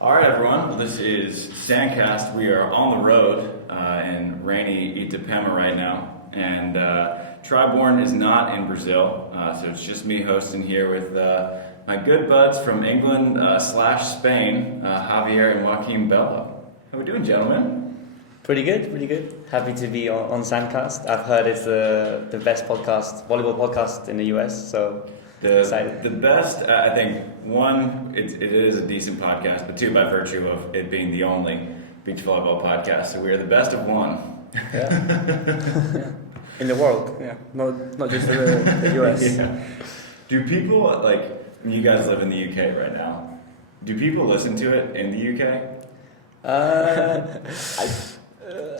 All right, everyone. Well, this is SANDCAST. We are on the road in rainy Itapema right now, and Bourne is not in Brazil, so it's just me hosting here with my good buds from England / Spain, Javier and Joaquin Bello. How we doing, gentlemen? Pretty good. Happy to be on SANDCAST. I've heard it's the best volleyball podcast in the US, so excited. The best, I think, one, it is a decent podcast, but two, by virtue of it being the only beach volleyball podcast, so we are the best of one. Yeah. In the world, not just the US. Yeah. Do people, you guys live in the UK right now, do people listen to it in the UK?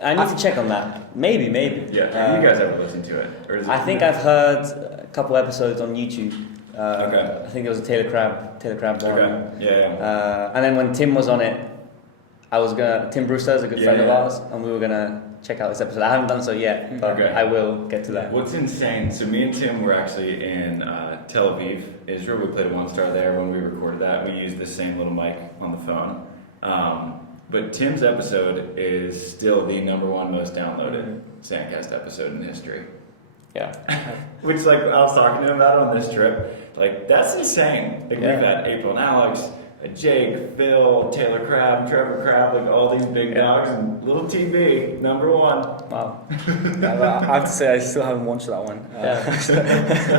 I need to check on that. Maybe. Yeah, have you guys ever listened to it? Or is it I think I've heard a couple episodes on YouTube. Okay. I think it was a Taylor Crab one. Okay. Yeah. And then when Tim was on it, Tim Brewster is a good friend of ours, and we were gonna check out this episode. I haven't done so yet, but I will get to that. What's insane, so me and Tim were actually in Tel Aviv, Israel. We played a 1-star there when we recorded that. We used the same little mic on the phone. But Tim's episode is still the #1 most downloaded SANDCAST episode in history. Yeah. Which, I was talking to him about on this trip. That's insane. We've had April and Alex, Jake, Phil, Taylor Crab, Trevor Crab, all these big dogs, and little TB, #1. Wow. I have to say, I still haven't watched that one.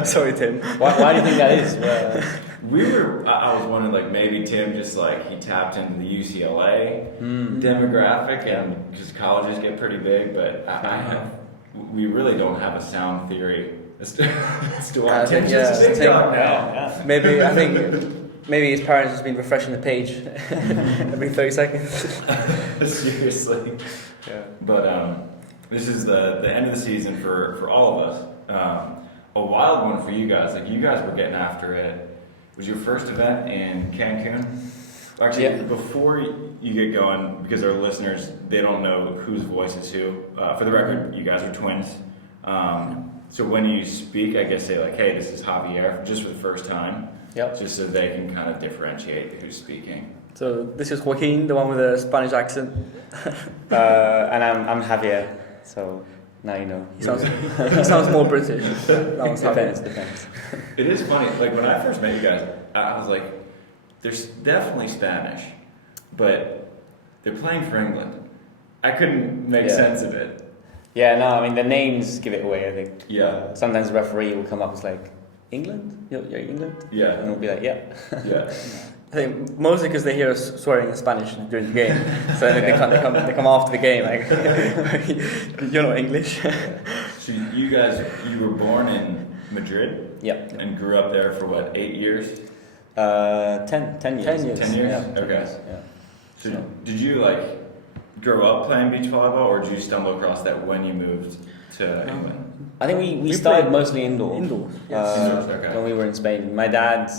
Sorry, Tim. Why do you think that is? I was wondering, maybe Tim just, he tapped into the UCLA demographic, and because colleges get pretty big, but we really don't have a sound theory as to why Tim's just a big dog now. Yeah. Maybe his parents has been refreshing the page every 30 seconds. Seriously. Yeah. But this is the end of the season for all of us. A wild one for you guys. You guys were getting after it. Was your first event in Cancun? Actually, before you get going, because our listeners, they don't know whose voice is who. For the record, you guys are twins. So when you speak, I guess say hey, this is Javier, just for the first time. Yep. Just so they can kind of differentiate who's speaking. So this is Joaquin, the one with the Spanish accent. And I'm Javier, so now you know. He sounds more British. Depends. It is funny, when I first met you guys, I was like, there's definitely Spanish, but they're playing for England. I couldn't make sense of it. Yeah, no, I mean, the names give it away, I think. Yeah. Sometimes the referee will come up and England? You're England? Yeah. And we'll be like, yeah. Yeah. I think mostly because they hear us swearing in Spanish during the game, so they come after the game you're not English. So you were born in Madrid? Yep. And grew up there for 8 years? 10 years. 10 years. 10 years? Yeah. Okay. Yeah. So did you grow up playing beach volleyball, or did you stumble across that when you moved to England? I think we started mostly indoor. Indoors. Yes. Okay. When we were in Spain. My dad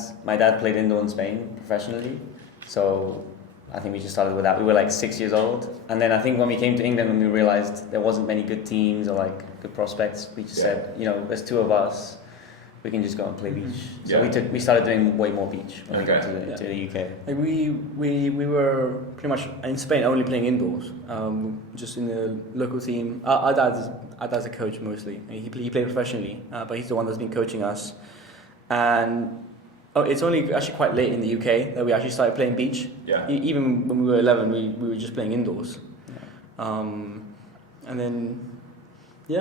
played indoor in Spain professionally, so I think we just started with that. We were 6 years old, and then I think when we came to England, when we realized there wasn't many good teams or good prospects, we just said, there's two of us, we can just go and play beach. So we started doing way more beach when we got to the UK. We were pretty much in Spain only playing indoors, just in the local team. Our dad's a coach mostly. He played professionally, but he's the one that's been coaching us. And it's only actually quite late in the UK that we actually started playing beach. Yeah. Even when we were 11, we were just playing indoors. And then we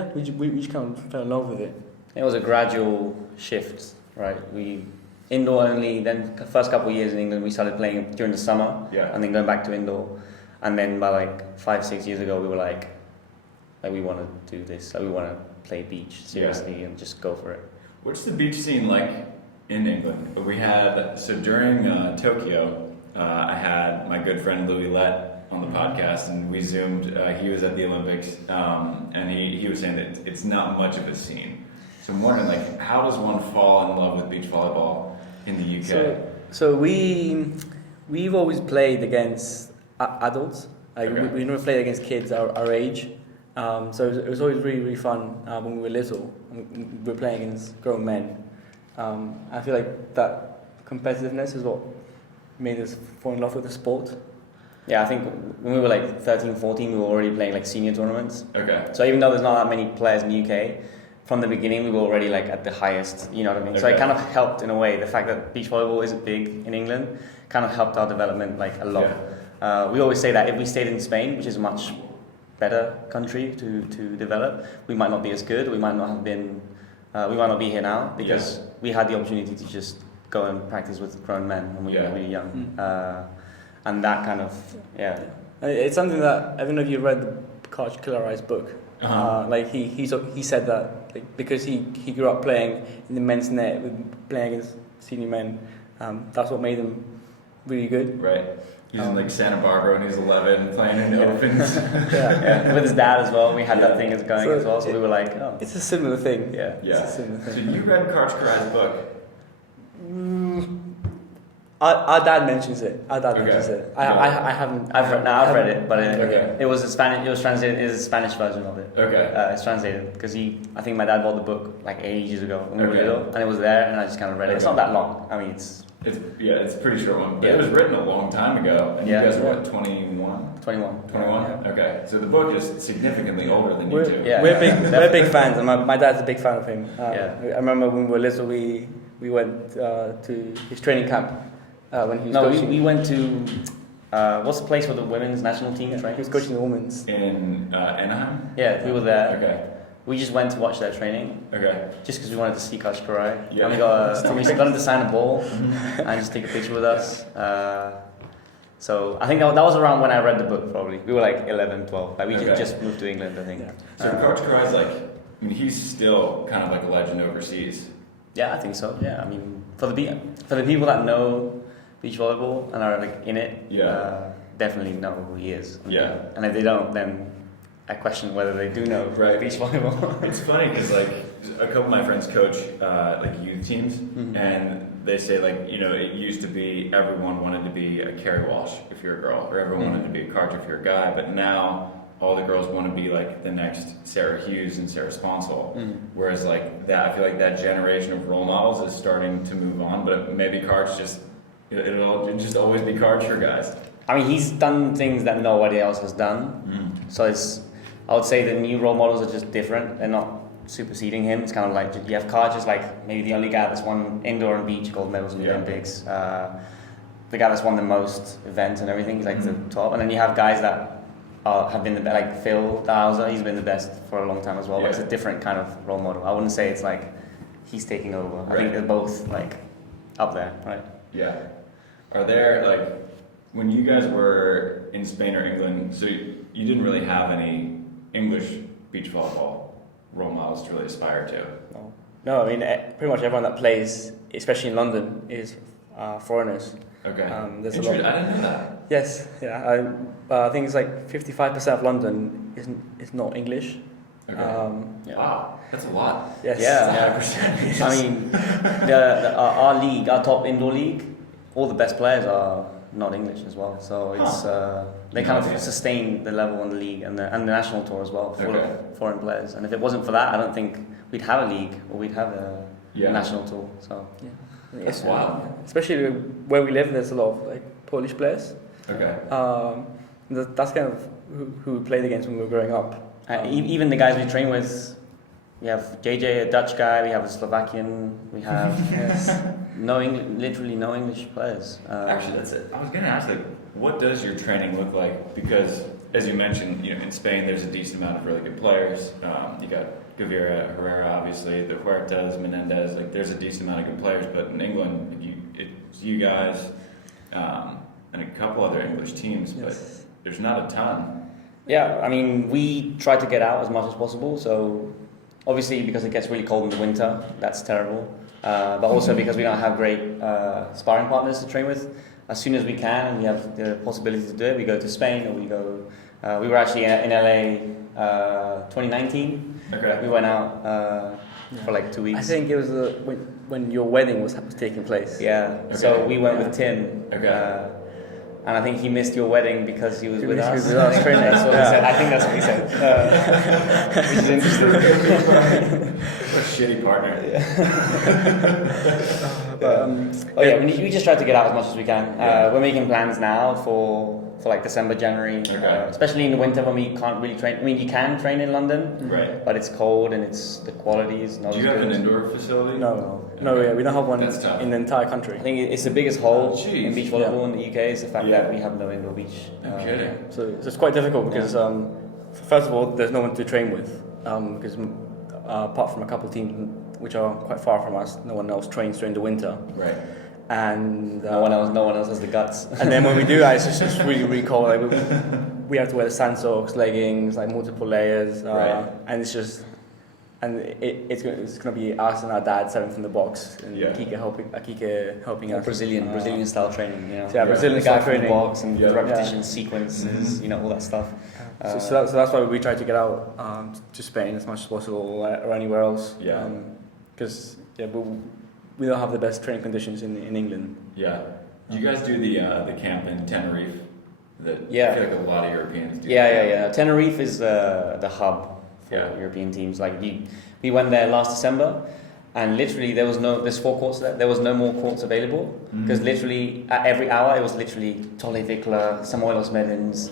just kind of fell in love with it. It was a gradual shift, right? We indoor only, then the first couple of years in England we started playing during the summer, and then going back to indoor, and then by 5-6 years ago we were we want to do this, we want to play beach seriously and just go for it. What's the beach scene like in England? We had, during Tokyo, I had my good friend Louis Lett on the podcast, and we zoomed. He was at the Olympics, and he was saying that it's not much of a scene. So I'm wondering, how does one fall in love with beach volleyball in the UK? So we've always played against adults. We never played against kids our age. So it was always really, really fun when we were little. We were playing against grown men. I feel like that competitiveness is what made us fall in love with the sport. Yeah, I think when we were like 13, 14, we were already playing like senior tournaments. Okay. So even though there's not that many players in the UK, from the beginning we were already like at the highest, you know what I mean? So it kind of helped in a way. The fact that beach volleyball isn't big in England kind of helped our development like a lot. Yeah. We always say that if we stayed in Spain, which is a much better country to develop, we might not be as good, we might not be here now, because we had the opportunity to just go and practice with grown men when we were really young. And that kind of, It's something that, I don't know if you read the Karch Kiraly's book. Like he said that like, because he grew up playing in the men's net, playing against senior men, that's what made him really good. Right. He's in like Santa Barbara when he was 11, playing in the Opens. With his dad as well, we had that thing going as well, so we were like, oh. It's a similar thing. Yeah. It's a similar thing. So you read Karch Kiraly's book? Our dad mentions it. I haven't. I've read it, but it was a Spanish. It was translated. It is a Spanish version of it. Okay. It's translated because I think my dad bought the book like ages ago when we were little, and it was there, and I just kind of read it. It's not that long. I mean, it's a pretty short one. But it was written a long time ago, and you guys were what, 21? 21. 21. Yeah. Okay. So the book is significantly older than you two. Yeah. We're big fans, and my dad's a big fan of him. I remember when we were little, we went to his training camp. When he was coaching. We went to what's the place where the women's national team trains? He was coaching the women's in Anaheim. Yeah, we were there. Okay. We just went to watch their training. Okay. Just because we wanted to see Karch Kiraly. Yeah. And we got him to sign a ball and just take a picture with us. So I think that was around when I read the book. Probably we were like 11, 12. Like we just moved to England, I think. Yeah. So Karch Kiraly's like, I mean, he's still kind of like a legend overseas. Yeah, I think so. Yeah, I mean, for the people that know beach volleyball and are like in it, definitely know who he is. And if they don't, then I question whether they do know beach volleyball. It's funny because like a couple of my friends coach like youth teams, and they say like, you know, it used to be everyone wanted to be a Carrie Walsh if you're a girl, or everyone wanted to be a Karch if you're a guy, but now all the girls want to be like the next Sarah Hughes and Sarah Sponsel. Whereas like that, I feel like that generation of role models is starting to move on, but maybe Karch it'll just always be Karch for guys. I mean, he's done things that nobody else has done. So I would say the new role models are just different. They're not superseding him. It's kind of like you have Karch as like maybe the only guy that's won indoor and beach gold medals in the Olympics. The guy that's won the most events and everything. He's like the top. And then you have guys that have been the best, like Phil Dowser, he's been the best for a long time as well, but it's a different kind of role model. I wouldn't say it's like he's taking over. I think they're both like up there, right? Yeah. Are there, like, when you guys were in Spain or England, so you didn't really have any English beach volleyball role models to really aspire to? No, I mean, pretty much everyone that plays, especially in London, is foreigners. Okay. There's I didn't know that. Yes, yeah. I think it's like 55% of London is not English. Okay. Wow, that's a lot. Yes. Yeah. I mean, our league, our top indoor league, all the best players are not English as well. So it's they kind of sustain the level in the league and the national tour as well full of foreign players. And if it wasn't for that, I don't think we'd have a league or we'd have a national tour. So that's wild. Especially where we live, there's a lot of like Polish players. Okay. That's kind of who we played against when we were growing up. Even the guys we train with, we have JJ, a Dutch guy, we have a Slovakian, we have literally no English players. Actually, that's it. I was going to ask, like, what does your training look like? Because, as you mentioned, you know, in Spain there's a decent amount of really good players. You got Javier, Herrera, obviously, the Huertas, Menendez. Like, there's a decent amount of good players. But in England, it's you guys and a couple other English teams, but there's not a ton. Yeah, I mean, we try to get out as much as possible. So, obviously, because it gets really cold in the winter, that's terrible. But also because we don't have great sparring partners to train with. As soon as we can and we have the possibility to do it, we go to Spain or we go. We were actually in LA 2019. Okay. We went out for like 2 weeks. I think it was when your wedding was taking place. Yeah. Okay. So we went with Tim. Okay. And I think he missed your wedding because he was with us. He was with us training. That's what he said. I think that's what he said. Which is interesting. What a shitty partner. We just try to get out as much as we can. We're making plans now for like December, January, especially in the winter when we can't really train. I mean, you can train in London, right? But it's cold and the quality is not. Do you have an indoor facility? No, we don't have one in the entire country. I think it's the biggest hole in beach volleyball in the UK is the fact that we have no indoor beach. Okay. So it's quite difficult because first of all, there's no one to train with because apart from a couple of teams which are quite far from us, no one else trains during the winter. Right. And no one else has the guts. And then when we do that, it's just really cold. Like we have to wear the sand socks, leggings, like multiple layers, and it's just. And it's going to be us and our dad serving from the box, and Kika helping us. Brazilian style training, you know. So Brazilian style training, the box and the repetition sequences, you know, all that stuff. So that's why we try to get out to Spain as much as possible or anywhere else. Because we don't have the best training conditions in England. Yeah. Do you guys do the camp in Tenerife? I feel like a lot of Europeans do. Yeah. Tenerife is the hub. European teams. Like we went there last December, and literally there's 4 courts there. There was no more courts available because literally at every hour it was literally Tolle Vikla, Samoilos Medins,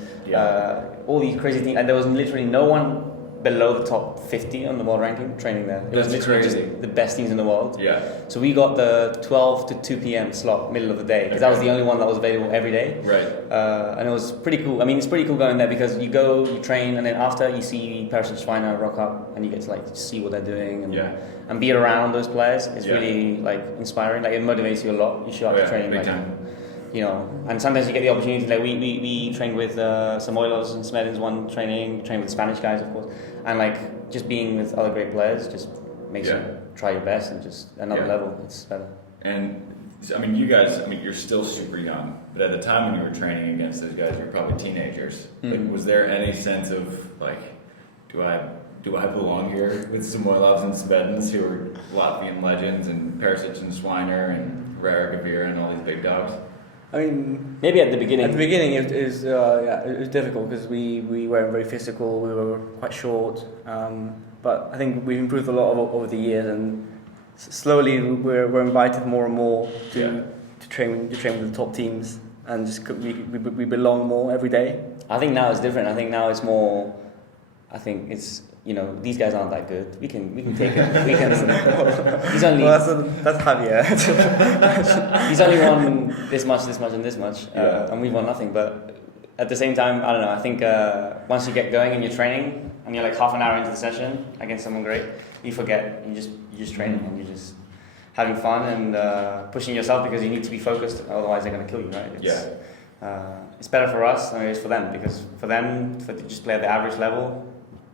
all these crazy teams, and there was literally no one below the top 50 on the world ranking training there. It was literally just the best teams in the world. Yeah. So we got the 12 to 2 p.m. slot, middle of the day, because that was the only one that was available every day. Right. And it was pretty cool. I mean, it's pretty cool going there because you go, you train, and then after you see Paris and Schweiner rock up, and you get to like see what they're doing and be around those players. It's really like inspiring. Like it motivates you a lot. You show up to training. Big time. You know, and sometimes you get the opportunity. Like we trained with Samoilos and Smedins one training. We trained with Spanish guys, of course, and like just being with other great players just makes you try your best and just another level. It's better. And I mean, you guys. I mean, you're still super young, but at the time when you were training against those guys, you were probably teenagers. Like, was there any sense of like, do I belong here with Samoilovs and Smedins, who are Latvian legends, and Perisic and Schweiner and Javier and all these big dogs? I mean, maybe at the beginning. At the beginning, it was difficult because we weren't very physical. We were quite short, but I think we've improved a lot over the years, and slowly we're invited more and more to train with the top teams, and just we belong more every day. I think now it's different. I think now it's more. I think it's. You know, these guys aren't that good. We can take it. We can. He's only. Well, that's Javier. He's only won this much, and this much, and we've won nothing. But at the same time, I don't know. I think once you get going in your training, and you're like half an hour into the session against someone great, you forget. You're just training, and you're just having fun and pushing yourself because you need to be focused. Otherwise, they're going to kill you, right? It's better for us than it is for them because for them to just play at the average level.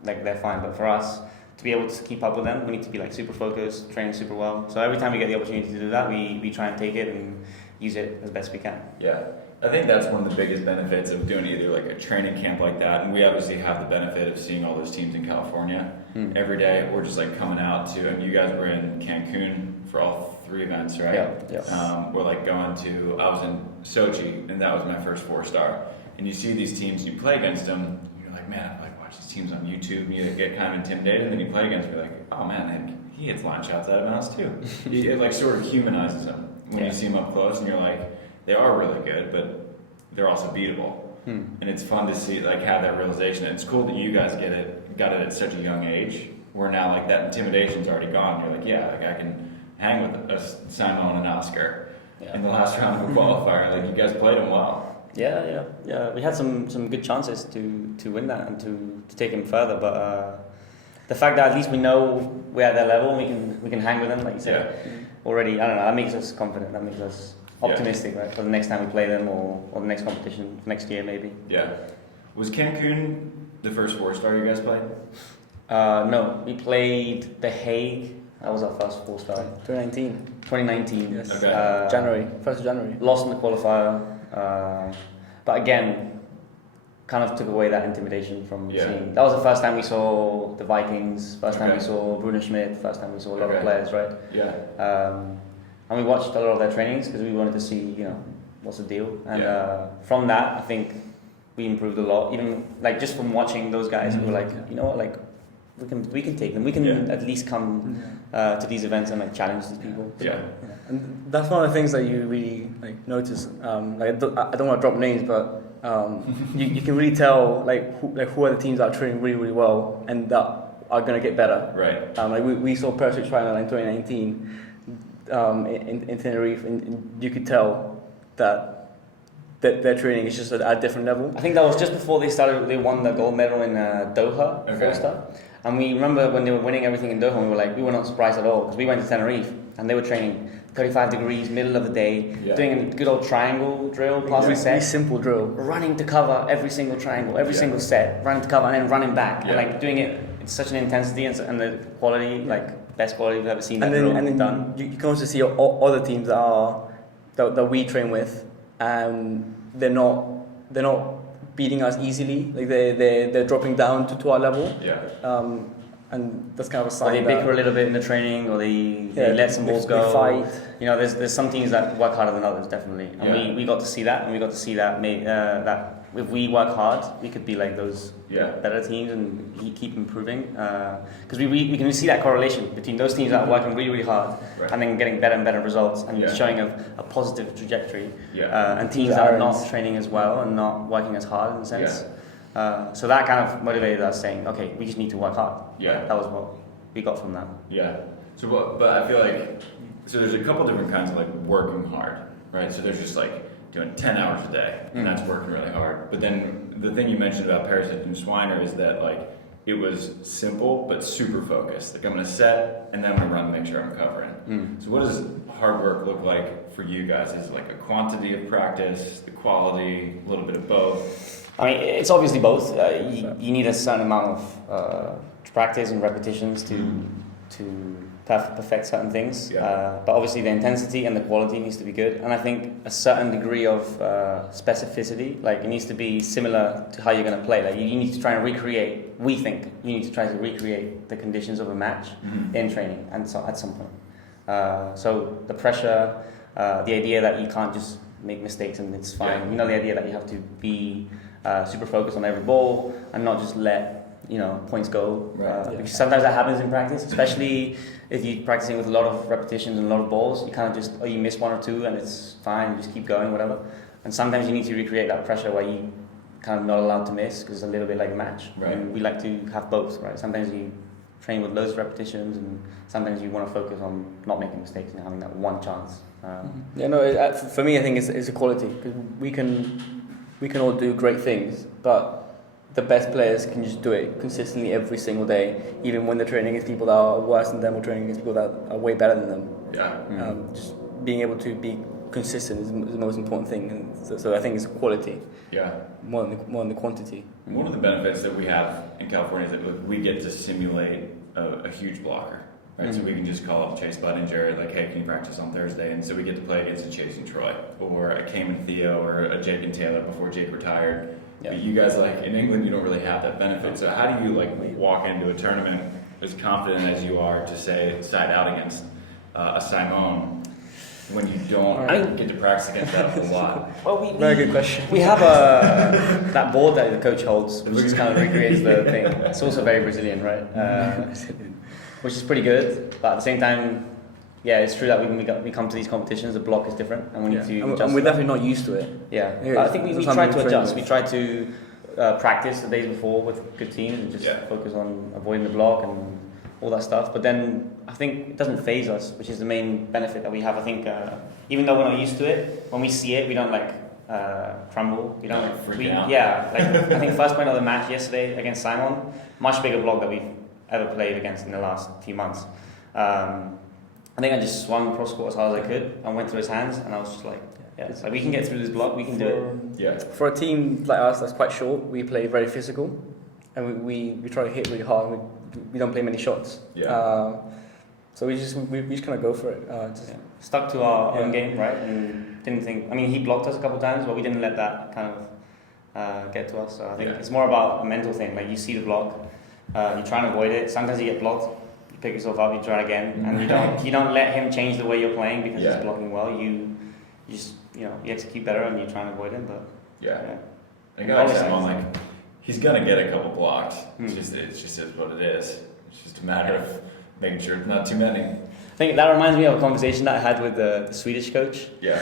Like they're fine, but for us to be able to keep up with them, we need to be like super focused, training super well. So every time we get the opportunity to do that, we try and take it and use it as best we can. Yeah, I think that's one of the biggest benefits of doing either like a training camp like that, and we obviously have the benefit of seeing all those teams in California every day. We're just like coming out to, and you guys were in Cancun for all 3 events, right? Yeah. We're like I was in Sochi, and that was my first 4-star. And you see these teams, you play against them, and you're like, man, these teams on YouTube, and you get kind of intimidated, and then you play against me like, oh man, he hits line shots out of bounds too. It like sort of humanizes them when you see them up close, and you're like, they are really good, but they're also beatable. And it's fun to see like have that realization. And it's cool that you guys got it at such a young age, where now like that intimidation's already gone. You're like, I can hang with Simon and Oscar in the last round of a qualifier. Like you guys played them well. Yeah. We had some good chances to win that and to take him further, but the fact that at least we know we're at their level, we can hang with them, like you said. Already, I don't know. That makes us confident. That makes us optimistic, right, for the next time we play them or the next competition next year maybe. Yeah. Was Cancun the first 4-star you guys played? No, we played The Hague. That was our first 4-star. 2019. Yes. Okay. January. 1st of January. Lost in the qualifier. But again, kind of took away that intimidation from seeing. That was the first time we saw the Vikings, first time we saw Bruno Schmidt, first time we saw a lot of players, right? Yeah. And we watched a lot of their trainings because we wanted to see, what's the deal. And from that, I think we improved a lot. Even like just from watching those guys, we were like, you know what, like we can take them. We can Yeah. at least come to these events and like challenge these people. Yeah. And that's one of the things that you really like notice. Like I don't want to drop names, but you can really tell who are the teams that are training really really well and that are gonna get better. Right. Like we saw Persic Final in 2019 in Tenerife, and you could tell that their training is just at a different level. I think that was just before they won the gold medal in Doha, Forster. And we remember when they were winning everything in Doha, we were not surprised at all because we went to Tenerife and they were training 35 degrees, middle of the day, doing a good old triangle drill, passing set. Very simple drill. Running to cover every single triangle, every single set, running to cover and then running back. And like doing it in such an intensity and the quality, like best quality we've ever seen that drill done. You can also see other teams that we train with, and they're not beating us easily. Like they're dropping down to our level. Yeah. And that's kind of a Or sign. they bicker a little bit in the training, or they let some balls go. They fight. You know, there's some teams that work harder than others, definitely. And we got to see that, and we got to see that that if we work hard, we could be like those better teams and keep improving. Because we can see that correlation between those teams that are working really, really hard and then getting better and better results and showing a positive trajectory. And teams that are not training as well and not working as hard in a sense. So that kind of motivated us, saying, okay, we just need to work hard. Yeah. That was what we got from that. Yeah. So, but I feel like, so there's a couple different kinds of like working hard, right? So there's just like doing 10 hours a day, and that's working really hard. But then the thing you mentioned about Parasite and Swiner is that like it was simple but super focused. Like I'm gonna set and then I'm gonna run to make sure I'm covering. So what does hard work look like for you guys? Is it like a quantity of practice, the quality, a little bit of both? I mean, it's obviously both. You need a certain amount of practice and repetitions to perfect certain things. But obviously the intensity and the quality needs to be good. And I think a certain degree of specificity, like it needs to be similar to how you're going to play. Like you need to try and recreate, we think, you need to try to recreate the conditions of a match in training and so at some point. So the pressure, the idea that you can't just make mistakes and it's fine. You know, the idea that you have to be super focused on every ball and not just let points go. Because sometimes that happens in practice, especially if you're practicing with a lot of repetitions and a lot of balls. You kind of just you miss one or two and it's fine. You just keep going, whatever. And sometimes you need to recreate that pressure where you kind of not allowed to miss because it's a little bit like a match. And we like to have both, right? Sometimes you train with loads of repetitions, and sometimes you want to focus on not making mistakes and having that one chance. For me, I think it's equality, because we can all do great things, but the best players can just do it consistently every single day, even when they're training against people that are worse than them or training against people that are way better than them. Just being able to be consistent is the most important thing, and so I think it's quality. More than the quantity. One of the benefits that we have in California is that we get to simulate a huge blocker. Right, so we can just call up Chase Budinger, like, hey, can you practice on Thursday? And so we get to play against a Chase and Troy, or a Cam and Theo, or a Jake and Taylor before Jake retired. But you guys, like, in England, you don't really have that benefit. So how do you, like, walk into a tournament as confident as you are to, say, side out against a Simone when you don't get to practice against that a whole lot? Well, Very good question. We have that board that the coach holds, which just kind of recreates the thing. It's also very Brazilian, right? Which is pretty good, but at the same time, it's true that when we come to these competitions, the block is different, and we need to adjust. And we're definitely not used to it. I think we try to adjust. We try to practice the days before with good teams and just focus on avoiding the block and all that stuff. But then I think it doesn't phase us, which is the main benefit that we have. I think even though we're not used to it, when we see it, we don't crumble. We don't freak out. I think first point of the match yesterday against Simon, much bigger block that we've ever played against in the last few months. I think I just swung cross court as hard as I could and went through his hands, and I was just like, it's like we can get through this block, we can do it. For a team like us that's quite short, we play very physical, and we try to hit really hard. And we don't play many shots. So we just kind of go for it. Stuck to our own game, right? And didn't think. I mean, he blocked us a couple of times, but we didn't let that kind of get to us. So I think it's more about a mental thing. Like you see the block. You try and avoid it. Sometimes you get blocked. You pick yourself up. You try again, and you don't let him change the way you're playing because he's blocking well. You just you execute better and you try and avoid him. But I got like he's gonna get a couple blocks. It's just is what it is. It's just a matter of making sure it's not too many. I think that reminds me of a conversation that I had with the Swedish coach. Yeah.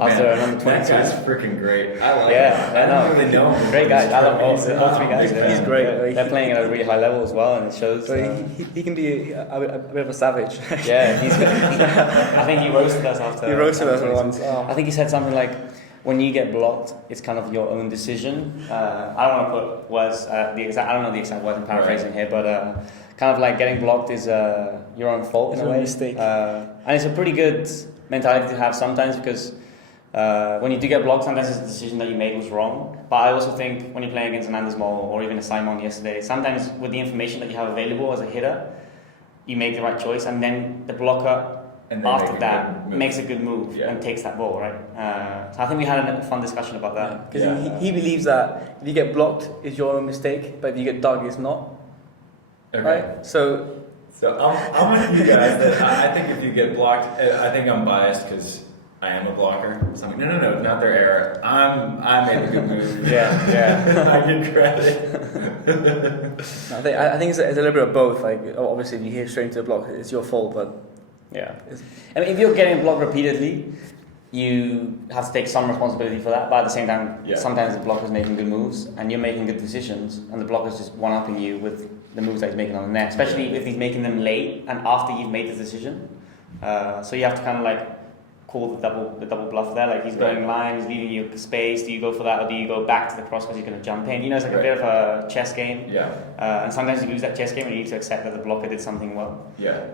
After an under 22. That guy's freaking great. I like Yeah, him. I don't know. really know him. Great guys. I love all three guys. He's great. They're playing at a really high level as well, and it shows. So he can be a bit of a savage. Yeah, I think he roasted us after. He roasted us once. I think he said something like, when you get blocked, it's kind of your own decision. I don't want to put words, I don't know the exact words, I'm paraphrasing here, but kind of like getting blocked is your own fault in a way. Mistake. And it's a pretty good mentality to have sometimes, because when you do get blocked, sometimes it's a decision that you made was wrong. But I also think when you're playing against an Anders Mol or even a Simon yesterday, sometimes with the information that you have available as a hitter, you make the right choice, and then the blocker after that makes a good move and takes that ball, right? So I think we had a fun discussion about that. Because he believes that if you get blocked, it's your own mistake, but if you get dug, it's not. Okay. Right? So I'm with you guys that I think if you get blocked, I think I'm biased because I am a blocker. So I'm like, no, not their error. I made the good move. Yeah. I get credit. I think it's a little bit of both. Like, obviously, if you hit straight into a block, it's your fault, but yeah. I mean, if you're getting blocked repeatedly, you have to take some responsibility for that, but at the same time, sometimes the blocker's making good moves and you're making good decisions, and the blocker's just one-upping you with the moves that he's making on the net, especially if he's making them late and after you've made the decision. So you have to kind of like call the double bluff there, like he's going line, he's leaving you space, do you go for that or do you go back to the cross because he's going to jump in? You know, it's like a bit of a chess game. Yeah. And sometimes you lose that chess game and you need to accept that the blocker did something well. Yeah.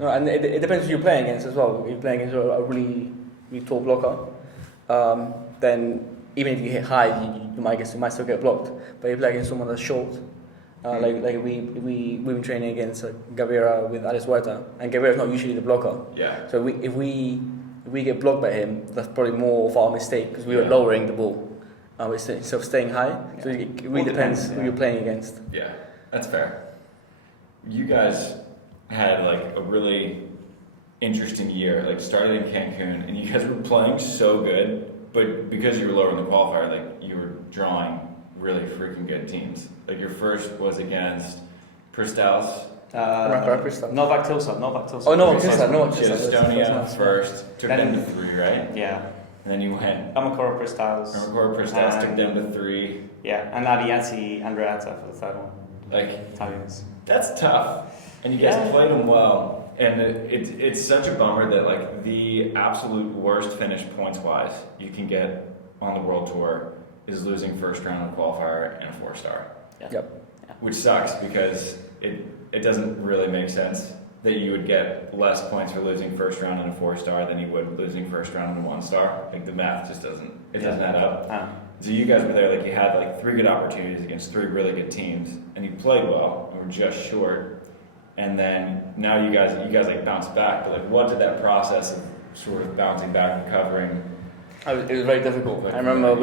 And it depends who you're playing against as well. If you're playing against a really tall blocker, then even if you hit high, you might still get blocked. But if you play against someone that's short, like we've been training against Javier with Mewhirter, and Javier's not usually the blocker. Yeah. So if we get blocked by him, that's probably more of our mistake because we were lowering the ball instead of staying high. So it really depends who you're playing against. Yeah, that's fair. You guys had like a really interesting year, like started in Cancun, and you guys were playing so good, but because you were lower in the qualifier, like you were drawing really freaking good teams. Like your first was against Pristaus. Novak Tilsov. Oh, Novak Tilsov. Estonia first, took them to 3, right? Yeah. And then you went. Amakora Pristaus. Took them to 3. Yeah, and Adiati Andreata for the third one. Like, Italians. that's tough. And you guys played them well. And it's such a bummer that like the absolute worst finish points-wise you can get on the World Tour is losing first round of qualifier and a 4-star. Yeah. Yep. Which sucks because it doesn't really make sense that you would get less points for losing first round and a 4-star than you would losing first round and a 1-star. Like the math just doesn't add up. So you guys were there, like you had like 3 good opportunities against 3 really good teams, and you played well and were just short. And then now you guys like bounced back. But like, what did that process of sort of bouncing back, recovering? It was very difficult. I remember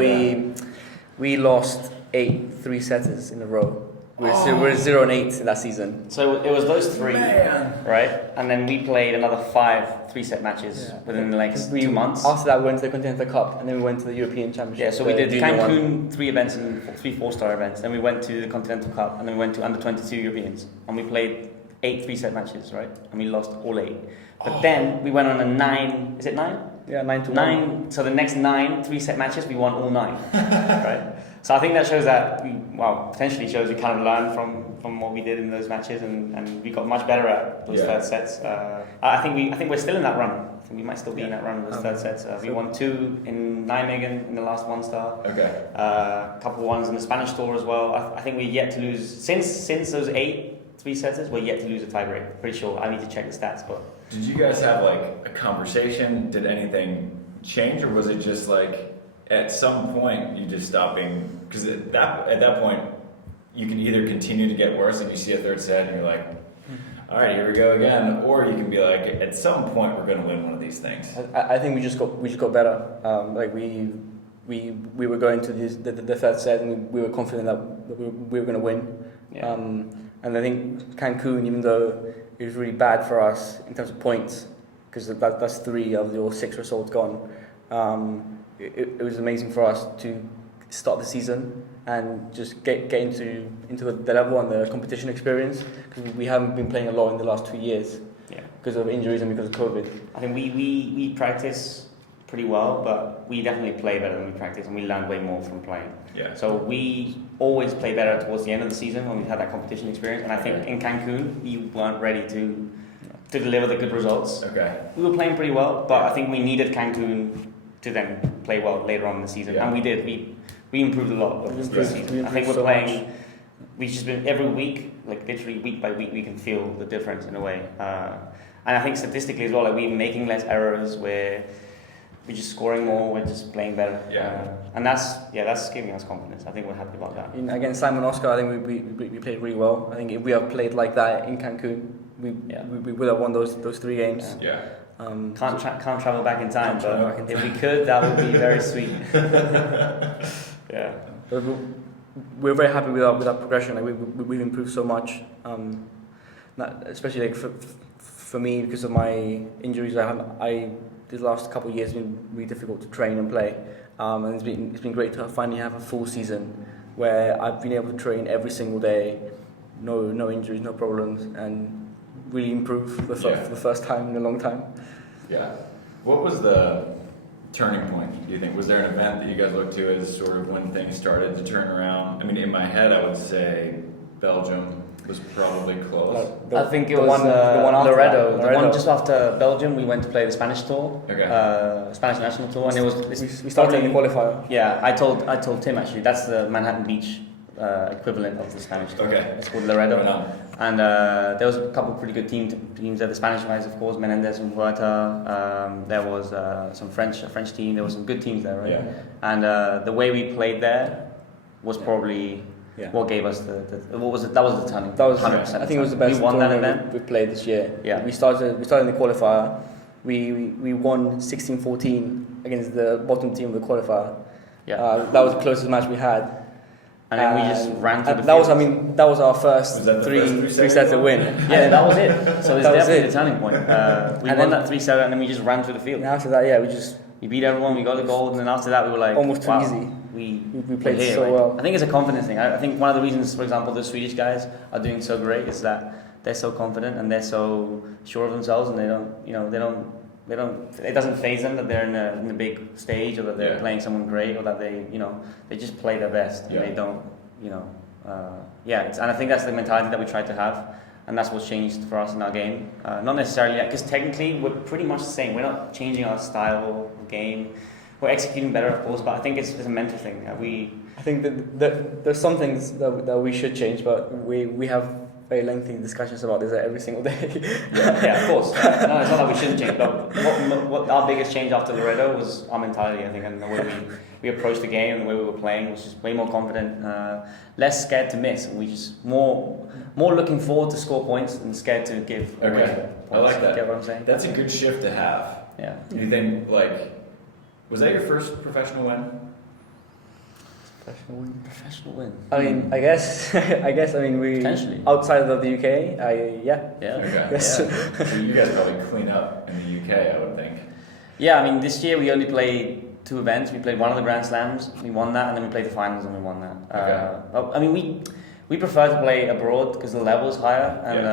we lost 8 3-setters in a row. We're 0-8 in that season. So it was those 3, right? And then we played another 5 3-set matches within the next 2 months. After that, we went to the Continental Cup, and then we went to the European Championship. Yeah, so we did Cancun 3 events and 3 4-star events. Then we went to the Continental Cup, and then we went to under 22 Europeans, and we played 8 3-set matches, right? And we lost all 8. But then we went on a 9. Is it 9? Yeah, 9-1. 9. So the next 9 3-set matches, we won all 9, right? So I think that shows that potentially shows we kind of learned from what we did in those matches, and we got much better at those third sets. I think we're still in that run. I think we might still be in that run with those third sets. We won 2 in Nijmegen in the last 1-star. Okay. A couple ones in the Spanish tour as well. I think we're yet to lose since those 8 3-setters. We're yet to lose a tiebreak. Pretty sure. I need to check the stats, but. Did you guys have like a conversation? Did anything change, or was it just like at some point you just stop being? Because at that point you can either continue to get worse and you see a third set and you're like, all right, here we go again, or you can be like, at some point we're going to win one of these things. I think we just got better. Like we were going to the third set and we were confident that we were going to win. Yeah. And I think Cancun, even though it was really bad for us in terms of points, because that's 3 of your 6 results gone. It was amazing for us to start the season and just get into the level and the competition experience, because we haven't been playing a lot in the last 2 years because of injuries and because of COVID. I think we practice pretty well, but we definitely play better than we practice, and we learn way more from playing. Yeah. So we always play better towards the end of the season when we've had that competition experience, and I think in Cancun we weren't ready to deliver the good results. Okay. We were playing pretty well, but I think we needed Cancun to then play well later on in the season, and we did. We improved a lot over this season. I think we're playing. We've just been every week, like literally week by week, we can feel the difference in a way. And I think statistically as well, like we're making less errors, we're just scoring more, we're just playing better. And that's giving us confidence. I think we're happy about that. Against Simon Oscar, I think we played really well. I think if we had played like that in Cancun, we would have won those 3 games. Yeah. Can't travel back in time, but if we could, that would be very sweet. Yeah. But we're very happy with our progression. Like we've improved so much. Especially like for me, because of my injuries, the last couple of years have been really difficult to train and play. And it's been great to finally have a full season where I've been able to train every single day, no injuries, no problems, and really improve for the first time in a long time. Yeah. What was the turning point, do you think? Was there an event that you guys looked to as sort of when things started to turn around? I mean, in my head, I would say Belgium was probably close. I think it was the one after Loreto. The one just after Belgium, we went to play the Spanish tour, Spanish national tour, and it was we started in the qualifier. Yeah, I told Tim actually that's the Manhattan Beach equivalent of the Spanish tour. Okay. It's called Loreto. And there was a couple of pretty good teams there. The Spanish guys, of course, Menendez and Mewhirter. There was a French team. There was some good teams there, right? Yeah. And the way we played there was probably what gave us what was it? That was the turning. That was 100%. I think it was the best we won that tournament event. we played this year. Yeah. We started in the qualifier. We won 16-14 against the bottom team of the qualifier. Yeah. That was the closest match we had. And then we just ran through the field. That was our first three sets to win. Yeah, that was it. So it's definitely the turning point. We won then, that 3-7, and then we just ran through the field. And after that, we beat everyone. We got the gold, and then after that, we were like, almost too easy. We played here, so right? well. I think it's a confidence thing. I think one of the reasons, for example, the Swedish guys are doing so great is that they're so confident and they're so sure of themselves, and it doesn't faze them that they're in a big stage, or that they're playing someone great, or that they just play their best, and they don't. And I think that's the mentality that we try to have, and that's what's changed for us in our game. Not necessarily, because technically we're pretty much the same. We're not changing our style of game. We're executing better, of course, but I think it's a mental thing. I think that there's some things that we should change, but we have very lengthy discussions about this every single day. Yeah, of course. No, it's not that we shouldn't change, but what our biggest change after Loreto was our mentality, I think, and the way we approached the game and the way we were playing was just way more confident, less scared to miss, and we just more looking forward to score points and scared to give away points. I like that. Get what I'm saying? That's a good shift to have. Yeah. Do you think, was that your first professional win? Professional win. I mean, I guess we potentially outside of the UK. Okay. Yes. Yeah. So you guys probably clean up in the UK, I would think. Yeah, I mean, this year we only played 2 events. We played one of the Grand Slams, we won that, and then we played the finals and we won that. I mean, we prefer to play abroad because the level is higher, and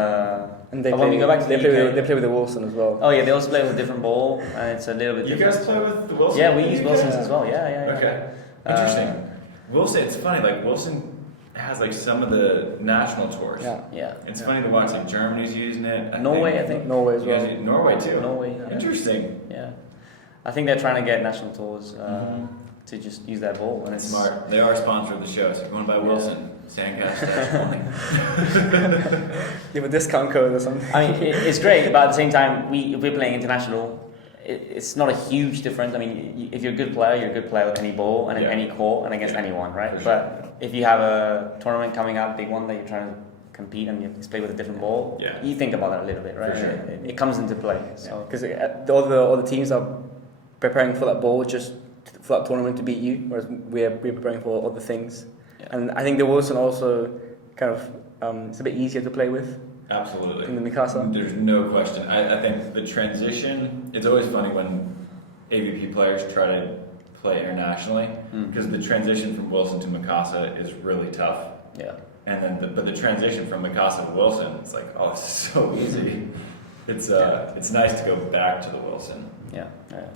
when we go back to the UK, they play with the Wilson as well. Oh yeah, they also play with a different ball, and it's a little bit different. You guys play with the Wilson? Yeah, we use Wilsons as well. Yeah. Okay. Interesting. Wilson, it's funny, Wilson has some of the national tours. Yeah. It's funny to watch, Germany's using it. Norway, I think. Norway as well. Norway too. Norway. Interesting. Yeah. I think they're trying to get national tours to just use their ball. And it's smart. They are a sponsor of the show, so if you want to buy Wilson, SANDCAST. Give a discount code or something. I mean, it's great, but at the same time, if we're playing international, it's not a huge difference. I mean, if you're a good player, you're a good player with any ball and in any court and against anyone, right? Sure. But if you have a tournament coming up, big one that you're trying to compete and you play with a different ball, you think about that a little bit, right? For sure. It comes into play. So because all the teams are preparing for that ball just for that tournament to beat you, whereas we're preparing for other things. Yeah. And I think the Wilson also kind of it's a bit easier to play with. Absolutely. In the Mikasa. There's no question. I think the transition, it's always funny when AVP players try to play internationally. because the transition from Wilson to Mikasa is really tough. Yeah. And then, but the transition from Mikasa to Wilson, it's like, oh, it's so easy. It's nice to go back to the Wilson. Yeah.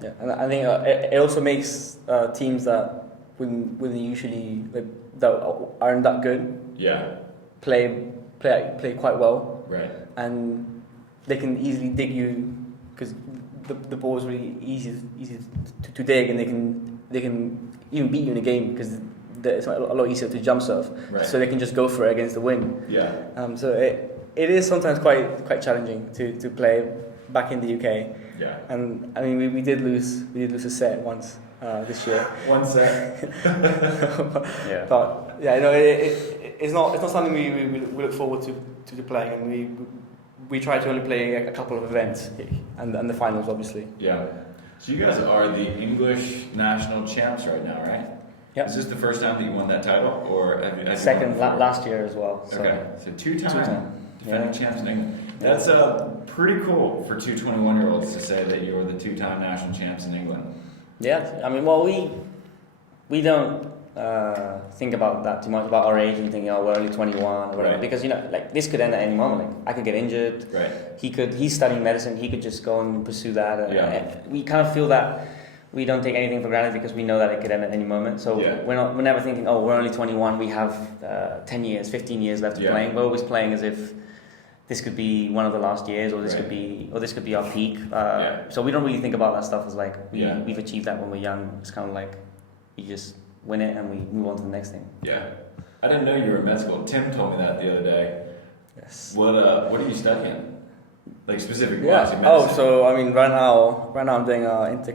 Yeah, and I think it also makes teams that wouldn't usually that aren't that good. Yeah. Play quite well. Right. And they can easily dig you because the ball is really easy to dig, and they can even beat you in a game because it's a lot easier to jump serve. Right. So they can just go for it against the wind. Yeah. So it is sometimes quite challenging to play back in the UK. Yeah. And I mean we did lose a set once this year. One set. Yeah. But yeah, it's not something we look forward to playing, and we try to only play a couple of events and the finals obviously. Yeah. So you guys are the English national champs right now, right? Yeah. Is this the first time that you won that title, or have you Second won before? last year as well. So. Okay, so two-time defending Yeah. champs in England. That's pretty cool for two 21-year-olds to say that you're the two-time national champs in England. Yeah, I mean, well, we don't think about that too much about our age and thinking, oh, we're only 21 or whatever, Right. because like this could end at any moment. Like I could get injured. Right. He's studying medicine. He could just go and pursue that. Yeah. And we kind of feel that we don't take anything for granted because we know that it could end at any moment. So Yeah. we're never thinking, oh, we're only 21. We have 10 years, 15 years left of Yeah. playing. We're always playing as if this could be one of the last years, or this Right. could be our peak. Yeah. So we don't really think about that stuff as like Yeah. we've achieved that when we're young. It's kind of like you just win it and we move on to the next thing. Yeah. I didn't know you were in med school. Tim told me that the other day. Yes. What are you studying? Like specifically? Yeah. obviously Oh, medicine. so I mean, right now I'm doing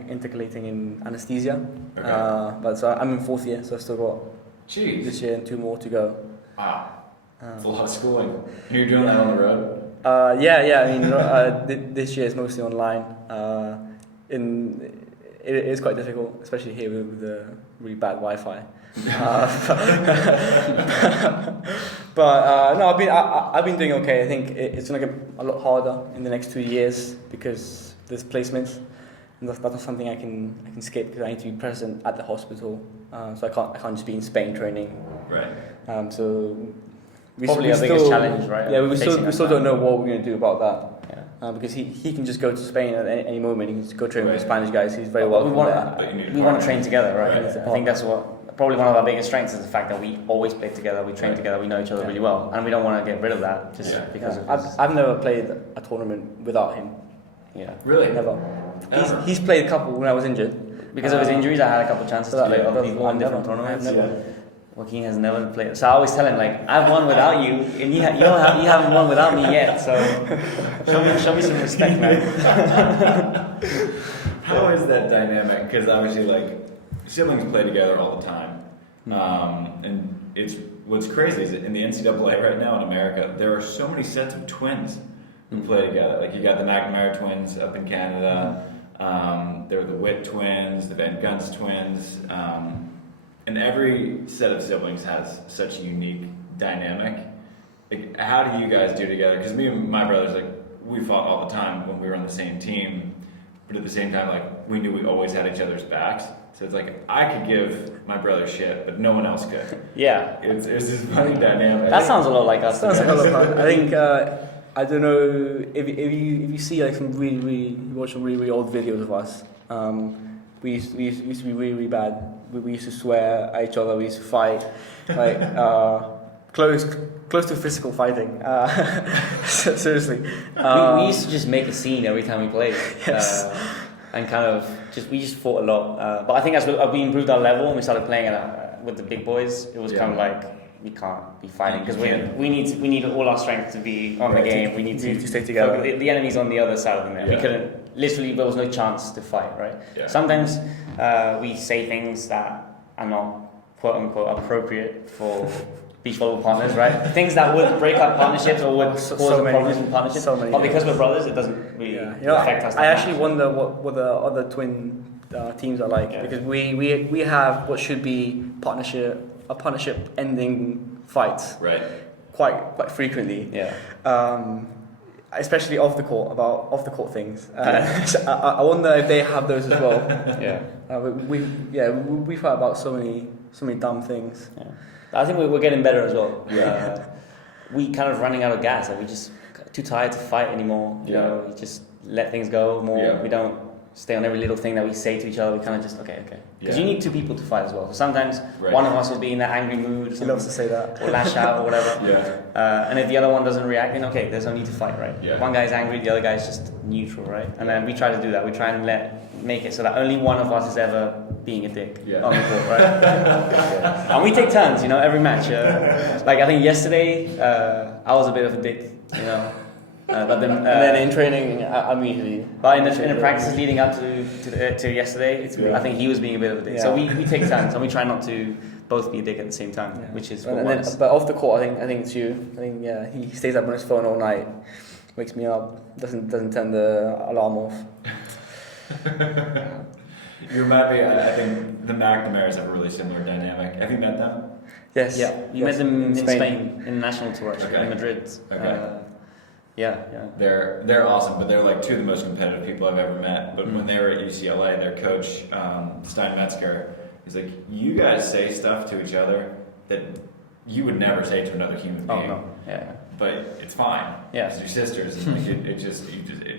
intercalating in anesthesia. Okay. But so I'm in 4th year, so I've still got Jeez. this year and 2 more to go. Wow. It's a lot of schooling. And you're doing that on the road? Yeah. I mean, this year is mostly online. It is quite difficult, especially here with the really bad Wi-Fi. But no, I've been doing okay. I think it's gonna get a lot harder in the next 2 years because there's placements, and that's not something I can skip because I need to be present at the hospital. So I can't just be in Spain training. Right. So Probably our biggest challenge, right? Yeah, we Facing still that don't know what we're gonna do about that. Yeah. Because he can just go to Spain at any moment. He can just go train with the Right. Spanish guys. He's very But welcome we there. But you need a we want partner. to train together, right? Right. I think that's probably one of our biggest strengths is the fact that we always play together, we train Right. together, we know each other Yeah. really well, and we don't want to get rid of that just Yeah. because of his, I've never played a tournament without him. yeah. Really? Never. Ever? He's played a couple when I was injured. Because of his injuries, I had a couple chances so to play that- other that's people in different never. tournaments. Never. Yeah. Joaquin has never played, so I always tell him like, I've won without you, and you haven't won without me yet. So show me some respect, man. How is that dynamic? Because obviously, like, siblings play together all the time. And it's what's crazy is that in the NCAA right now in America, there are so many sets of twins who play together. Like, you got the McNamara twins up in Canada. There are the Witt twins, the Van Gunst twins. And every set of siblings has such a unique dynamic. Like, how do you guys do together? Because me and my brothers, like, we fought all the time when we were on the same team, but at the same time, like, we knew we always had each other's backs. So it's like I could give my brother shit, but no one else could. Yeah, It's this funny dynamic. that sounds a lot like us. Sounds like a to be lot of honest. fun. I think I don't know if you see like some really you watch some really old videos of us. We used to be really bad. We used to swear at each other. We used to fight, like close to physical fighting. Seriously, we used to just make a scene every time we played. Yes. And kind of we just fought a lot. But I think as we improved our level and we started playing with the big boys, it was kind of like we can't be fighting because we need all our strength to be on the game. We need to stay together. The enemy's on the other side of the net. Yeah. We couldn't literally. There was no chance to fight. Right. Yeah. Sometimes we say things that are not quote unquote appropriate for beach volleyball partners, right? Things that would break up partnerships or would So cause many- problems in partnerships. so many, But because yeah. we're brothers, it doesn't really affect us. I actually wonder what the other twin teams are like because we have what should be partnership ending fights Right. quite frequently. Yeah. Especially off the court things. So I wonder if they have those as well. Yeah. We fight about so many dumb things. Yeah. I think we're getting better as well. We kind of running out of gas. Like we just too tired to fight anymore. You know, we just let things go more. Yeah. We don't stay on every little thing that we say to each other. We kind of just okay. Because you need two people to fight as well. So sometimes one of us will be in that angry mood. He loves to say that. Or lash out or whatever. And if the other one doesn't react, then okay, there's no need to fight, right? Yeah. One guy's angry, the other guy's just neutral, right? And then we try to do that. We try and make it so that only one of us is ever being a dick on the court, right? And we take turns, you know, every match. Like I think yesterday, I was a bit of a dick, you know. But then, and then in training, I'm usually. But in the practices leading up to yesterday, I think he was being a bit of a dick. So we take turns and we try not to both be a dick at the same time, which is what works. But off the court, I think it's you. I think he stays up on his phone all night, wakes me up, doesn't turn the alarm off. You remind me, I think the McNamara's have a really similar dynamic. Have you met them? Yes. Yeah, you met them in Spain in the national tour actually, in Madrid. Okay. Yeah. They're awesome, but they're like two of the most competitive people I've ever met. But when they were at UCLA, their coach, Stein Metzger, he's like, you guys say stuff to each other that you would never say to another human being. Oh no. Yeah. But it's fine. Yeah. Because you're sisters, and like it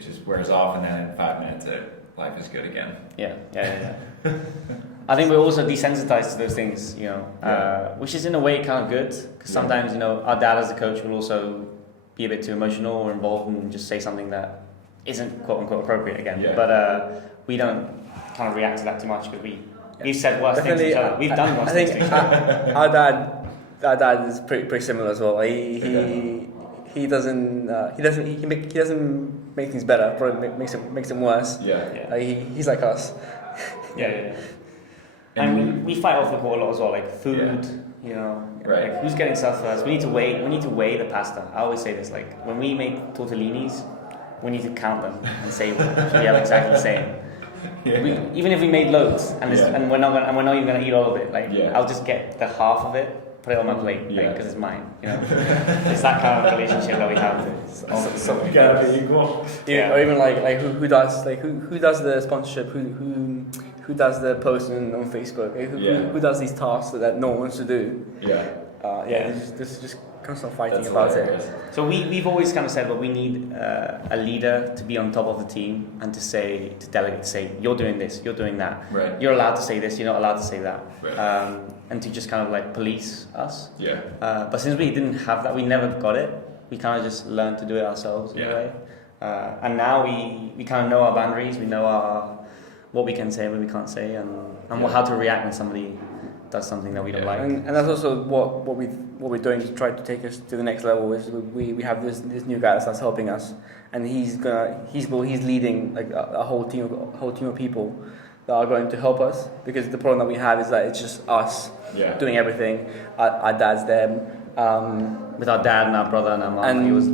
just wears off, and then in 5 minutes, life is good again. Yeah. I think we're also desensitized to those things, you know, which is in a way kind of good because sometimes, you know, our dad as a coach will also be a bit too emotional or involved and just say something that isn't quote unquote appropriate again. Yeah. But we don't kind of react to that too much because we've said worse things to each other. We've done worse things to each other. Our dad is pretty similar as well. He doesn't make things better. Probably makes them worse. Yeah. He's like us. Yeah. And we fight off the court a lot as well, like food. You know, like who's getting stuff first? We need to weigh the pasta. I always say this, like when we make tortellinis, we need to count them and say we have exactly the same. Even if we made loads and we're not even gonna eat all of it, like I'll just get the half of it, put it on my plate, because it's mine. You know, it's that kind of relationship that we have. So we gotta be equal. Yeah. Or even like who does the sponsorship? Who does the posting on Facebook? Who does these tasks that no one wants to do? This is just constant fighting about it. So we've always kind of said, well, we need a leader to be on top of the team and to delegate, to say, you're doing this, you're doing that. Right. You're allowed to say this, you're not allowed to say that. Right. And to just kind of like police us. Yeah. But since we didn't have that, we never got it. We kind of just learned to do it ourselves in a way. And now we kind of know our boundaries. We know what we can say and what we can't say, and how to react when somebody does something that we don't like. And that's also what we're doing to try to take us to the next level. Is we have this new guy that's helping us, and he's leading like a whole team of people that are going to help us, because the problem that we have is that it's just us doing everything. Our dad's there. With our dad and our brother and our mom, he was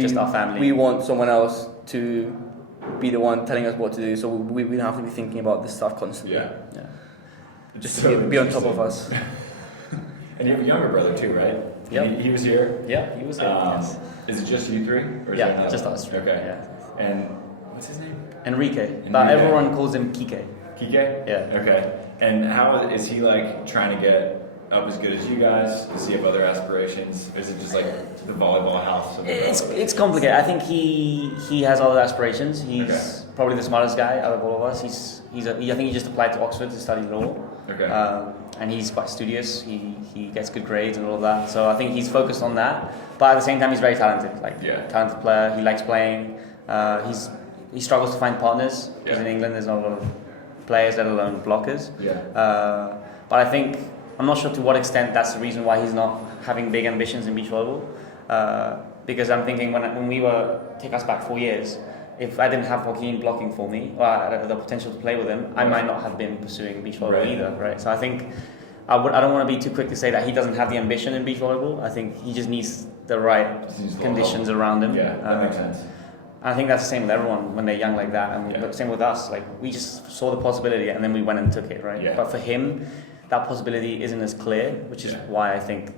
just our family. We want someone else to be the one telling us what to do, so we don't have to be thinking about this stuff constantly. Yeah. Just to be on top of us. And you have a younger brother too, right? Yeah. He was here? Yeah, he was here, yes. Is it just you three? Or is there just us. Okay. Yeah. And what's his name? Enrique. But everyone calls him Kike. Kike? Yeah. Okay. And how is he like trying to get up as good as you guys? Does he have other aspirations? Or is it just like the volleyball house? It's complicated. I think he has other aspirations. He's probably the smartest guy out of all of us. I think he just applied to Oxford to study law. Okay. And he's quite studious. He gets good grades and all of that. So I think he's focused on that. But at the same time, he's very talented. Talented player. He likes playing. He struggles to find partners because in England there's not a lot of players, let alone blockers. But I think I'm not sure to what extent that's the reason why he's not having big ambitions in beach volleyball. Because I'm thinking when we take us back 4 years, if I didn't have Joaquin blocking for me, or I had the potential to play with him, I might not have been pursuing beach volleyball either, right? So I think I don't want to be too quick to say that he doesn't have the ambition in beach volleyball. I think he just needs the right conditions around him. Yeah, that makes sense. I think that's the same with everyone when they're young like that, and same with us. Like we just saw the possibility and then we went and took it, right? But for him, that possibility isn't as clear, which is why I think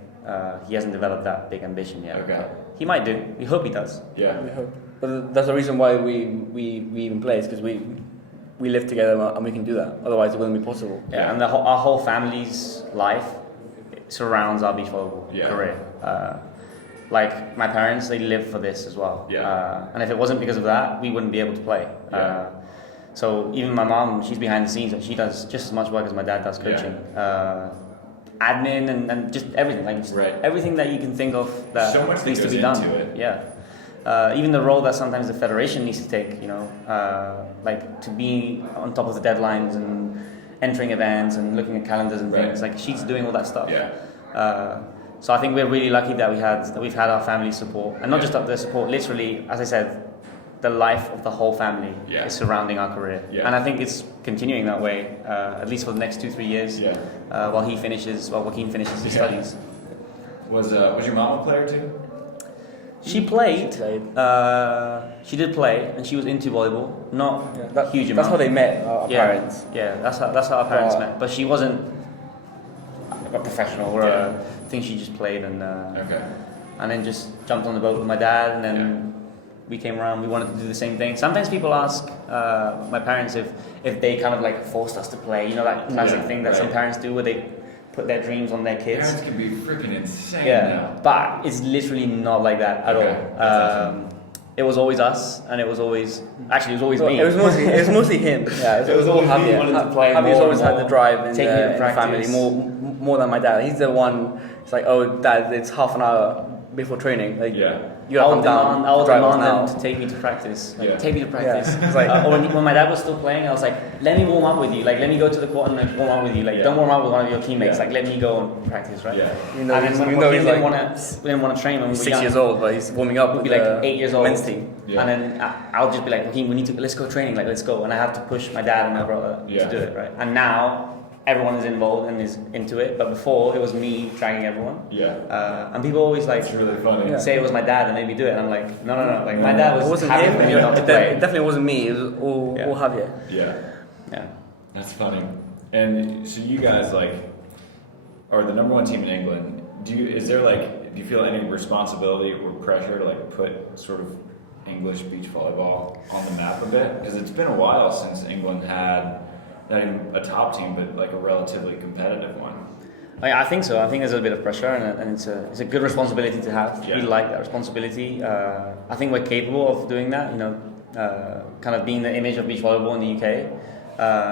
he hasn't developed that big ambition yet. But he might do. We hope he does. Yeah, we hope. But that's the reason why we even play, is because we we live together and we can do that. Otherwise, it wouldn't be possible. Yeah, and our whole family's life surrounds our beach volleyball career. Like my parents, they live for this as well. And if it wasn't because of that, we wouldn't be able to play. So even my mom, she's behind the scenes, and she does just as much work as my dad does coaching. Admin and just everything, like everything that you can think of that so much needs to be done. Even the role that sometimes the federation needs to take, like to be on top of the deadlines and entering events and looking at calendars and things. Like she's doing all that stuff. So I think we're really lucky that we've had our family support, and not just the support. Literally, as I said, the life of the whole family is surrounding our career, and I think it's continuing that way, at least for the next 2-3 years, while Joaquin finishes his studies. Was your mom a player too? She played. She did play, and she was into volleyball. Not huge amount. That's how they met, our parents. Yeah, that's how our parents met. But she wasn't a professional or a thing. She just played and then just jumped on the boat with my dad, and then we came around. We wanted to do the same thing. Sometimes people ask my parents if they kind of like forced us to play. You know, that classic thing that some parents do, where they put their dreams on their kids. Parents can be freaking insane now. But it's literally not like that at all. It was always us, and it was always me. It was mostly him. Yeah, it was all Javier. Javier's always had the drive in the family more than my dad. He's the one. It's like, oh, Dad, it's half an hour before training. Like, you gotta come down. I would demand them to take me to practice. Take me to practice. It's like, or when my dad was still playing, I was like, let me warm up with you. Like, let me go to the court and like, warm up with you. Like, don't warm up with one of your teammates. Like, let me go and practice, right? And then when Joaquin didn't want to train when we were 6 years old, but he's warming up. We'd be like 8 years old. Men's team. And then I'll just be like, Joaquin, let's go training. Like, let's go. And I have to push my dad and my brother to do it, right? And now everyone is involved and is into it, but before it was me dragging everyone. And people always like really funny. say it was my dad and made me do it, and I'm like, no. Like my dad was happy for me not to play. It definitely wasn't me. It was all Javier. Yeah. That's funny. And so you guys are the number one team in England. Do you feel any responsibility or pressure to put sort of English beach volleyball on the map a bit? Because it's been a while since England had not even a top team, but like a relatively competitive one. I think so. I think there's a bit of pressure, and it's a good responsibility to have. We like that responsibility. I think we're capable of doing that. Kind of being the image of beach volleyball in the UK,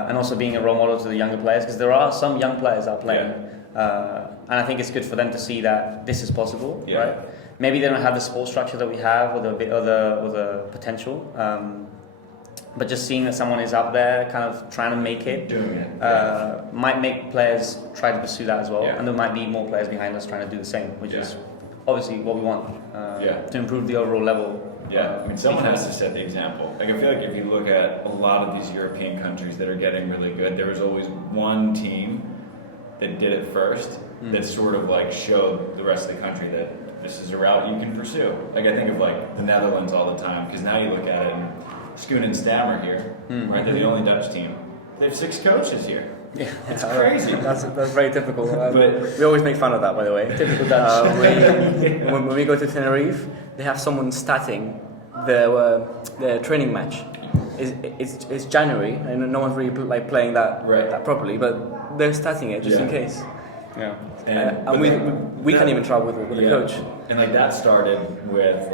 and also being a role model to the younger players, because there are some young players that are playing, and I think it's good for them to see that this is possible. Right? Maybe they don't have the support structure that we have, or the potential. But just seeing that someone is up there kind of trying to make it, might make players try to pursue that as well. And there might be more players behind us trying to do the same, which is obviously what we want to improve the overall level. I mean, someone has to set the example. Like, I feel like if you look at a lot of these European countries that are getting really good, there was always one team that did it first that sort of showed the rest of the country that this is a route you can pursue. Like, I think of the Netherlands all the time, because now you look at it and Schoen and Stammer here, right? They're the only Dutch team. They have 6 coaches here. It's crazy. That's very typical. But we always make fun of that, by the way. Typical Dutch. When we go to Tenerife, they have someone statting their training match. It's January, and no one's really playing that properly, but they're statting it just in case. And we can't even travel with a coach. And that started with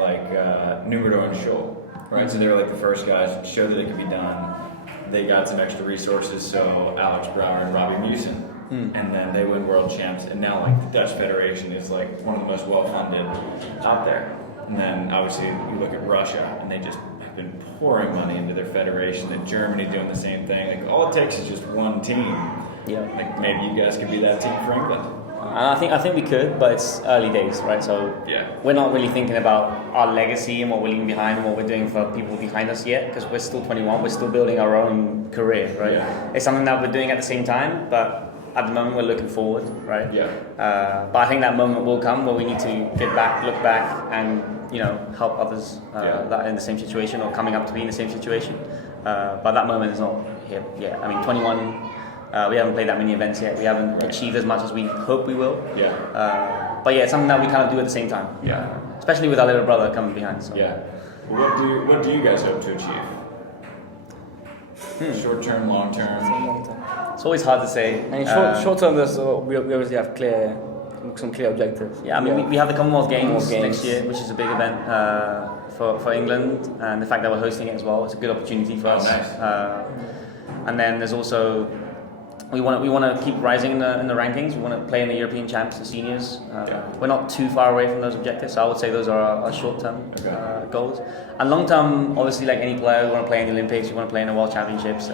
Numero and Scholl. Right, so they were the first guys to show that it could be done. They got some extra resources, so Alex Brouwer and Robbie Musen, and then they win world champs. And now the Dutch Federation is one of the most well-funded out there. And then obviously you look at Russia, and they just have been pouring money into their federation. And Germany doing the same thing. All it takes is just one team. Maybe you guys could be that team for England. I think we could, but it's early days, right? So we're not really thinking about our legacy and what we're leaving behind and what we're doing for people behind us yet, because we're still 21. We're still building our own career, right? It's something that we're doing at the same time, but at the moment we're looking forward, right? But I think that moment will come where we need to look back, and help others that are in the same situation or coming up to be in the same situation. But that moment is not here yet. I mean, 21. We haven't played that many events yet. We haven't achieved as much as we hope we will. But it's something that we kind of do at the same time. Especially with our little brother coming behind. So. What do you guys hope to achieve? Short term, long term. It's always hard to say. And short term, we obviously have some clear objectives. Yeah, I mean, we have the Commonwealth Games next year, which is a big event for England, and the fact that we're hosting it as well, it's a good opportunity for us. Nice. And then there's also we want to keep rising in the rankings. We want to play in the European Champs, the seniors. We're not too far away from those objectives, so I would say those are our short-term goals. And long-term, obviously, like any player, we want to play in the Olympics. We want to play in the World Championships.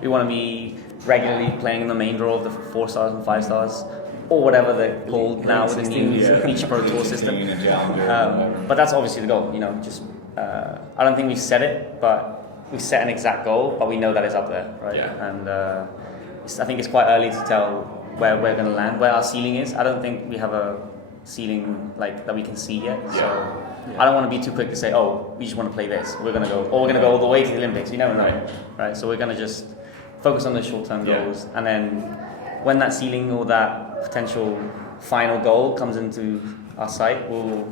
We want to be regularly playing in the main draw of the 4 stars and 5 stars. Or whatever they're called now with the new Beach Pro Tour system. But that's obviously the goal, just I don't think we've set it, but we set an exact goal, but we know that it's up there, right? Yeah. And I think it's quite early to tell where we're going to land, where our ceiling is. I don't think we have a ceiling like that we can see yet. So I don't want to be too quick to say, oh, we just want to play this. We're going to go all the way to the Olympics. You never know, right? So we're going to just focus on the short-term goals, and then when that ceiling or that potential final goal comes into our sight, we'll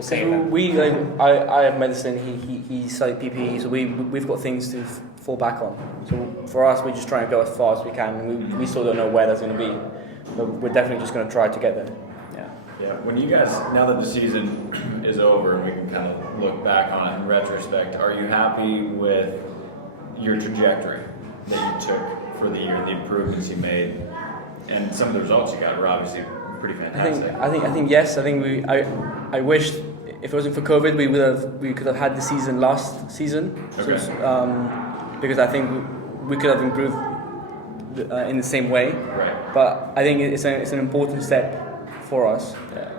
say it. I have medicine. He studied PPE, so we've got things to fall back on. So for us, we're just trying to go as far as we can. We still don't know where that's going to be, but we're definitely just going to try to get there. Yeah. When you guys, now that the season is over and we can kind of look back on it in retrospect, are you happy with your trajectory that you took for the year, the improvements you made, and some of the results you got were obviously pretty fantastic? I think yes. I think I wished if it wasn't for COVID, we could have had the season last season. Okay. So, because I think we could have improved in the same way. Right. But I think it's an important step for us. Yeah.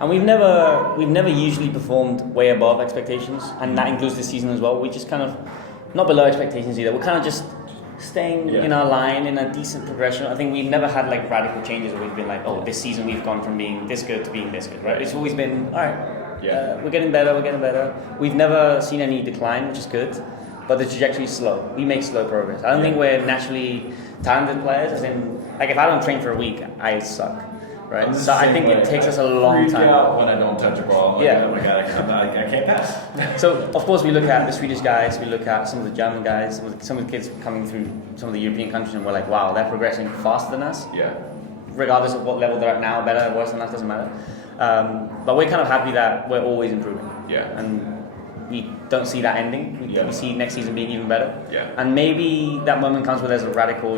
And we've never usually performed way above expectations, and that includes this season as well. We just kind of not below expectations either. We're kind of just staying in our line in a decent progression. I think we've never had like radical changes where we've been like, oh, this season we've gone from being this good to being this good, right? It's always been, all right, we're getting better. We've never seen any decline, which is good, but the trajectory is slow. We make slow progress. I don't think we're naturally talented players, as in, like if I don't train for a week, I suck. Right, so I think it takes us a long time. Out when I don't touch a ball. Like, oh my God, I can't pass. So of course we look at the Swedish guys, we look at some of the German guys, some of the kids coming through some of the European countries, and we're like, wow, they're progressing faster than us. Yeah. Regardless of what level they're at now, better, worse than us, doesn't matter. But we're kind of happy that we're always improving. Yeah. And we don't see that ending. We see next season being even better. Yeah. And maybe that moment comes where there's a radical,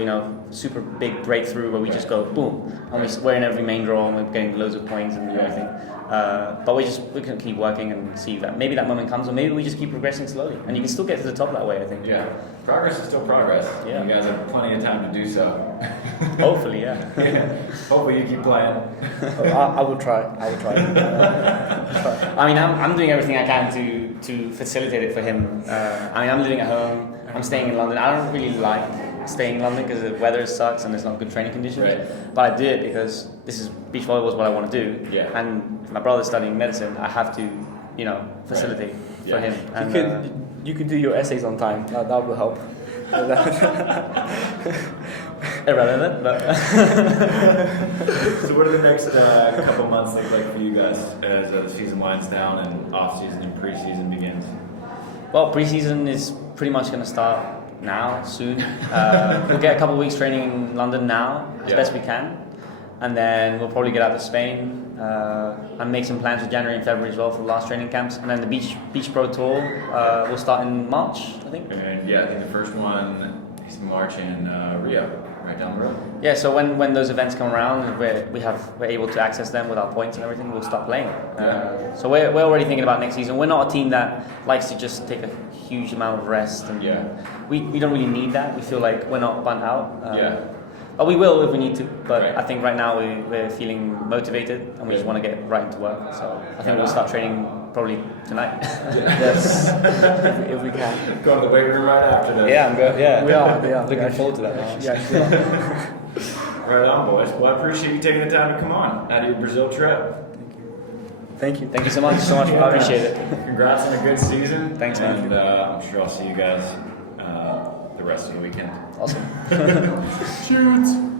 super big breakthrough where we just go boom, and we're in every main draw and we're getting loads of points and everything. But we can keep working and see that maybe that moment comes, or maybe we just keep progressing slowly, and you can still get to the top that way. I think. Yeah. Progress is still progress. Yeah. You guys have plenty of time to do so. Hopefully, yeah. Hopefully you keep playing. I will try. I mean, I'm doing everything I can to facilitate it for him. I'm living at home. I'm staying in London. I don't really like staying in London because the weather sucks and there's not good training conditions. Right. But I do it because beach volleyball is what I want to do. Yeah. And if my brother's studying medicine, I have to, facilitate for him. And, you could do your essays on time. That will help. Irrelevant, but. So what do the next couple months look like for you guys as the season winds down and off season and pre-season begins? Well, pre-season is pretty much going to start now, soon. We'll get a couple of weeks training in London now, as best we can. And then we'll probably get out to Spain and make some plans for January and February as well for the last training camps. And then the Beach Pro Tour will start in March, I think. And I think the first one is March in Rio, right down the road. Yeah, so when those events come around, we're able to access them with our points and everything, we'll start playing. So we're already thinking about next season. We're not a team that likes to just take a huge amount of rest. And we don't really need that. We feel like we're not burnt out. But we will if we need to. But I think right now we're feeling motivated and we just want to get right into work. So I think we'll start training probably tonight. Yes, if we can. Go to the weight room right after this. Yeah, I'm good. Yeah, we are. Looking forward to that. Right on, boys. Well, I appreciate you taking the time to come on out of your Brazil trip. Thank you. Thank you so much. I appreciate it. Congrats on a good season. Thanks, man. And I'm sure I'll see you guys the rest of the weekend. Awesome. Shoot!